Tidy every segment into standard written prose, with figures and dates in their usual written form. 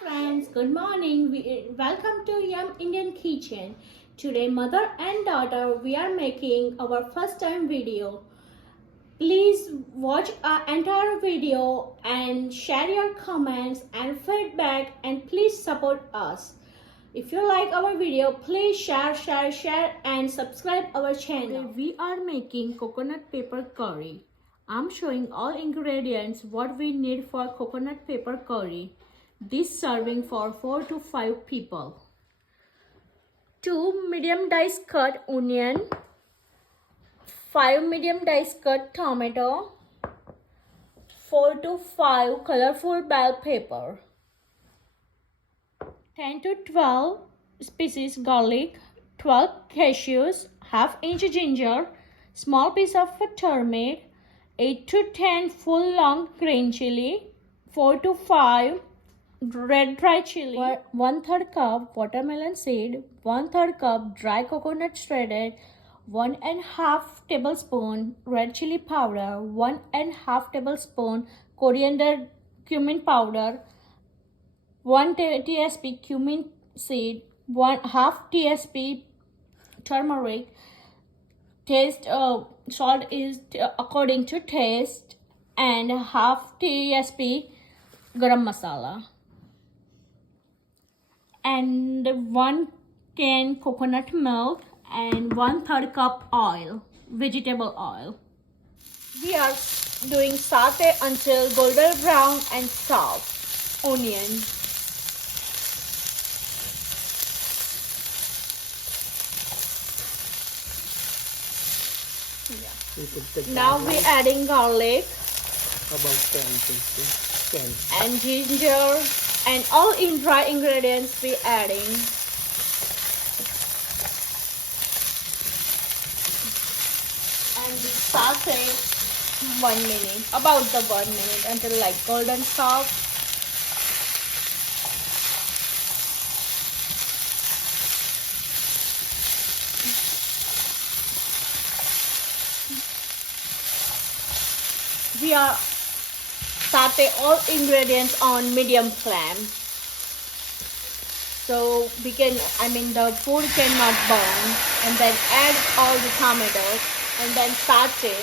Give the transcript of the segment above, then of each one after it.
friends, good morning. Welcome to Yum Indian Kitchen. Today, mother and daughter, we are making our first time video. Please watch our entire video and share your comments and feedback and please support us. If you like our video, please share and subscribe our channel. Today we are making coconut pepper curry. I'm showing all ingredients what we need for coconut pepper curry. This serving for 4 to 5 people. 2 medium dice cut onion, 5 medium dice cut tomato, 4 to 5 colorful bell pepper, 10 to 12 pieces garlic, 12 cashews, half inch ginger, small piece of turmeric, 8 to 10 full long green chili, 4 to 5 red dry chili, 1/3 cup watermelon seed, 1/3 cup dry coconut shredded, 1.5 tablespoon red chili powder, 1.5 tablespoon coriander cumin powder, 1 tsp cumin seed, 1/2 tsp turmeric. Taste salt is according to taste, and half tsp garam masala, and 1 can coconut milk, and 1/3 cup oil, vegetable oil. We are doing saute until golden brown and soft onion. Now we're adding garlic about 10 pieces. 10. and ginger and all in dry ingredients we adding. And we saute 1 minute, about the 1 minute, until like golden soft. We are saute all ingredients on medium flame, so we can, the food cannot burn, and then add all the tomatoes and then saute.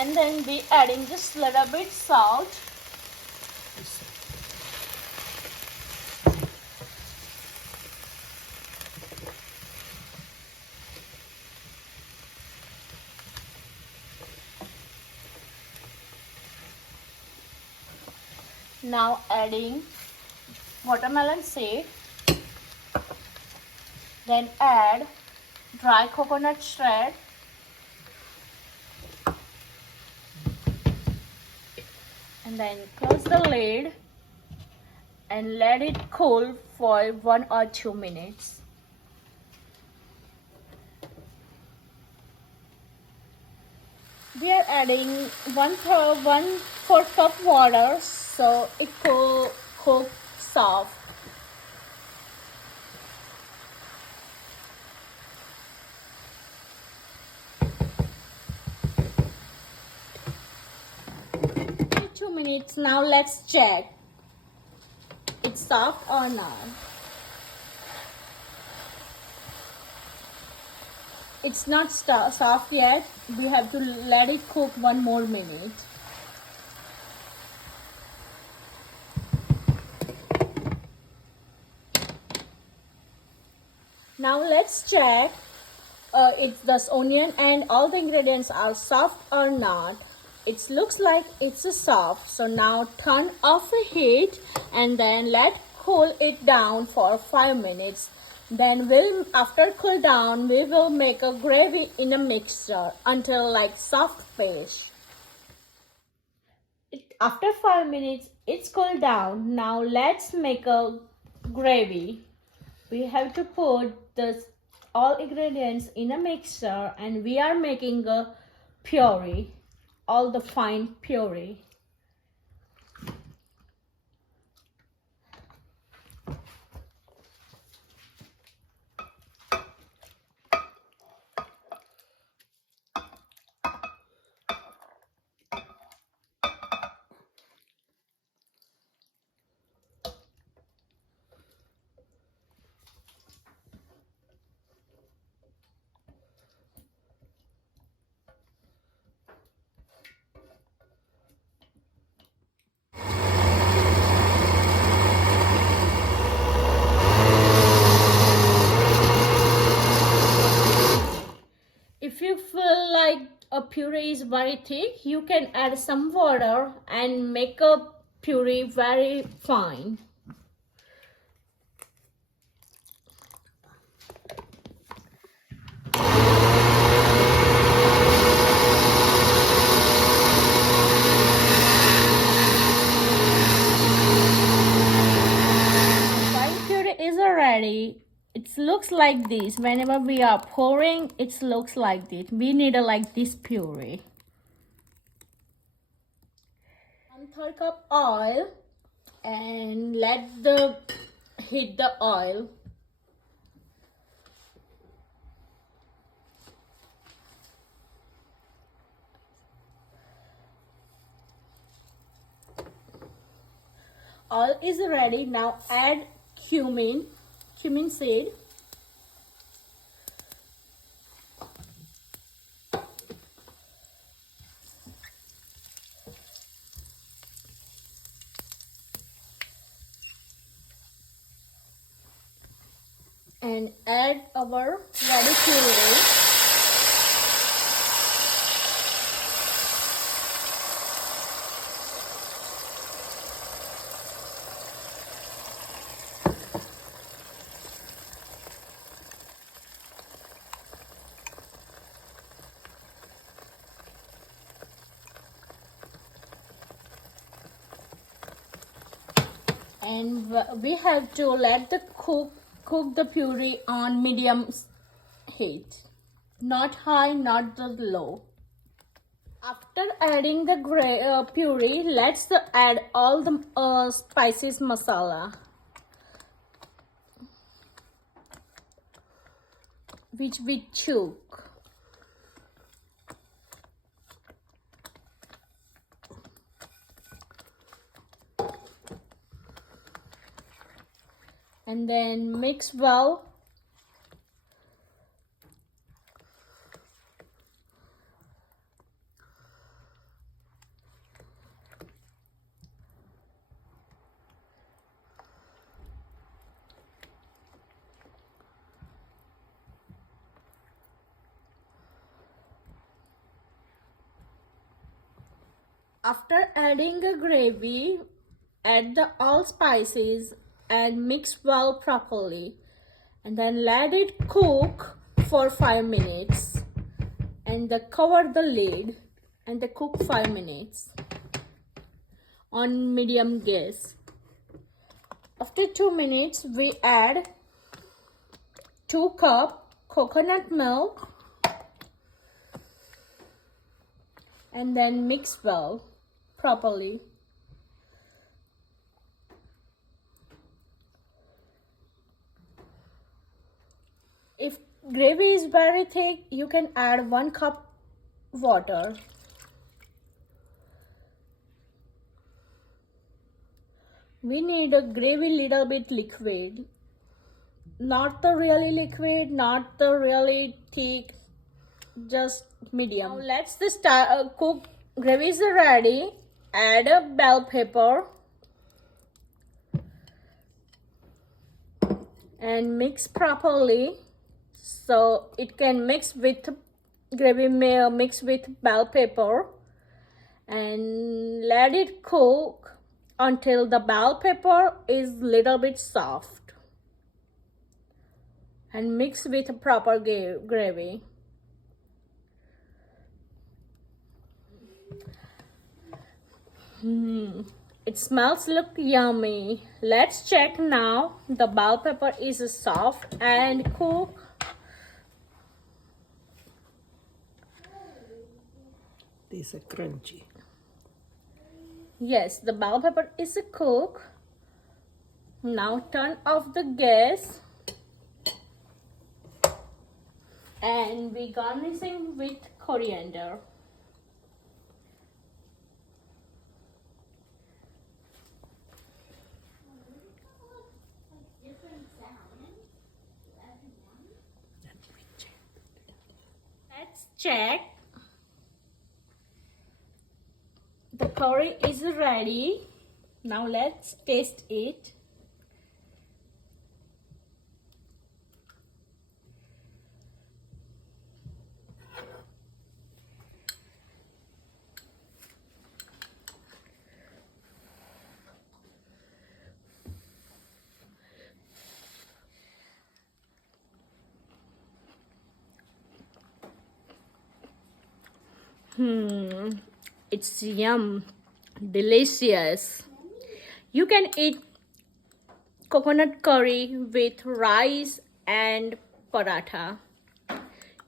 And then we adding just little bit salt. Now adding watermelon seed. Then add dry coconut shred. And then close the lid and let it cool for 1 or 2 minutes. We are adding 1/4 cup water so it will cook soft. Minutes. Now let's check it's soft or not. It's not soft yet. We have to let it cook 1 more minute. Now let's check if this onion and all the ingredients are soft or not. It looks like it's soft, so now turn off the heat and then let cool it down for 5 minutes. Then after cool down, we will make a gravy in a mixture until like soft paste. After 5 minutes, it's cooled down. Now let's make a gravy. We have to put all ingredients in a mixture, and we are making a puree. all the fine puree. If you feel like a puree is very thick, you can add some water and make a puree very fine. Fine puree is ready. It looks like this. Whenever we are pouring, it looks like this. We need like this puree. 1/3 cup oil and let the heat the oil. Oil is ready. Now add cumin seed. And add our ready puree. And we have to let the cook the puree on medium heat, not high, not the low. After adding the puree, let's add all the spices masala, which we choke. And then mix well. After adding the gravy, add the all spices and mix well properly, and then let it cook for 5 minutes, and cover the lid and cook 5 minutes on medium gas. After 2 minutes, we add 2 cup coconut milk and then mix well properly. If gravy is very thick, you can add 1 cup water. We need a gravy little bit liquid, not the really liquid, not the really thick, just medium. Now let's start cook. Gravy is ready. Add a bell pepper and mix properly so it can mix with gravy, mix with bell pepper, and let it cook until the bell pepper is little bit soft, and mix with proper gravy. It smells look yummy. Let's check now. The bell pepper is soft and cooked. This is crunchy. Yes, the bell pepper is cooked. Now turn off the gas. And we garnishing with coriander. Let's check. The curry is ready. Now let's taste it. It's yum, delicious. You can eat coconut curry with rice and paratha.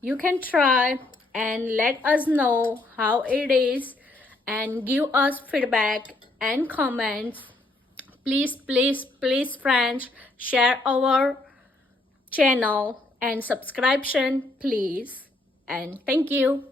You can try and let us know how it is and give us feedback and comments. Please friends, share our channel and subscription please. And thank you.